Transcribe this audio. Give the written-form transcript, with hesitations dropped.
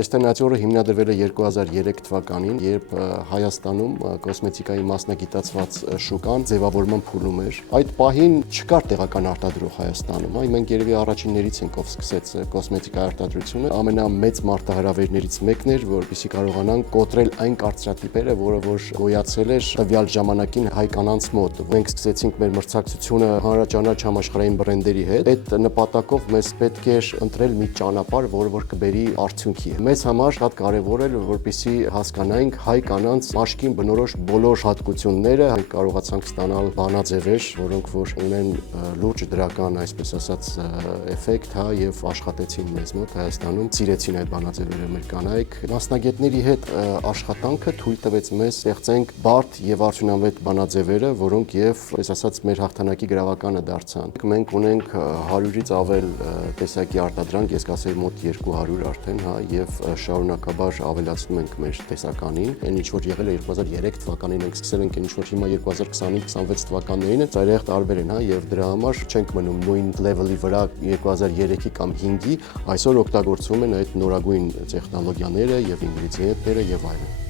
Էստոնացիորը հիմնադրվել է 2003 թվականին, երբ Հայաստանում կոսմետիկայի մասնագիտացված շուկան ձևավորման փուլում էր։ Այդ պահին չկար տեղական արտադրող Հայաստանում, մենք երևի առաջիններից ենք, ով սկսեց կոսմետիկայի արտադրությունը։ Ամենամեծ մարտահրավերներից մեկն էր, որպեսզի կարողանանք կոտրել այն կարծրատիպերը, որը որ գոյացել էր տվյալ ժամանակին հայ կանանց մոտ։ Մենք սկսեցինք մեր մրցակցությունը հանրաճանաչ համաշխարհային բրենդերի հետ։ Այդ նպատակով մեզ պետք էր ընտրել մի ճանապարհ, որը որ կբերի արդյունքի։ Մեզ համար շատ կարևոր էր, որպեսզի հասկանանք հայ կանանց մաշկին բնորոշ բոլոր հատկությունները, մենք կարողացանք ստանալ բանաձևեր, որոնք որ ունեն լուրջ դրական, այսպես ասած, էֆեկտ, եւ աշխատեցին մեզ մոտ Հայաստանում, սիրեցին այդ բանաձևերը մեր կանայք։ Մասնագետների հետ աշխատանքը թույլ տվեց մեզ ստեղծենք բարդ եւ արդյունավետ բանաձևերը, որոնք եւ, այսպես ասած, մեր հաղթանակի գրավականը դարձան։ Մենք ունենք 100-ից ավել տեսակի արտադրանք, ես կասեի մոտ 200 արդեն, եւ շարունակաբար ավելացնում ենք մեր տեսականին։ Այն ինչ որ եղել է 2003 թվականին ենք սկսել ենք, ինչ որ հիմա 2025-26 թվականներին է, ծայրահեղ տարբեր են, եւ դրա համար չենք մնում նույն level-ի վրա 2003-ի կամ 5-ի, այսօր օգտագործվում են այդ նորագույն տեխնոլոգիաները եւ ինգրեդիենտները եւ այլն։